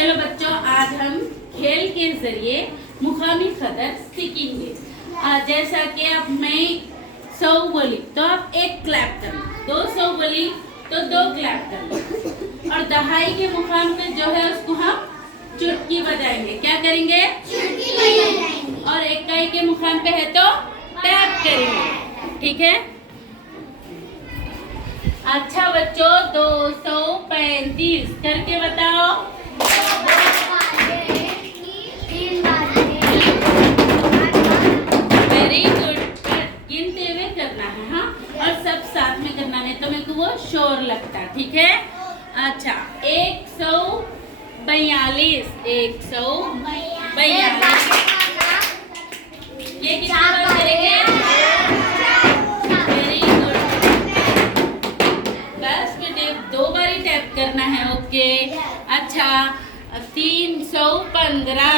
चलो बच्चों, आज हम खेल के जरिए मुकामी खतर सीखेंगे। जैसा कि अब मैं 100 बोली तो आप 1 क्लैप करना, 200 बोली तो 2 क्लैप करना, और दहाई के मुकाम पे जो है उसको हम चुटकी बजाएंगे। क्या करेंगे? चुटकी बजाएंगे। और इकाई के मुकाम पे है तो टैप करेंगे। ठीक है? अच्छा बच्चों, 235 करके बताओ। Very good. गिनते हुए करना है, हाँ, और सब साथ में करना है तो मेरे को वो शोर लगता है। ठीक है? अच्छा, 142, 142। ये कितना बार करेंगे? Very good. बस बेटे 2 बार ही टैप करना है। ओके। अच्छा, 315।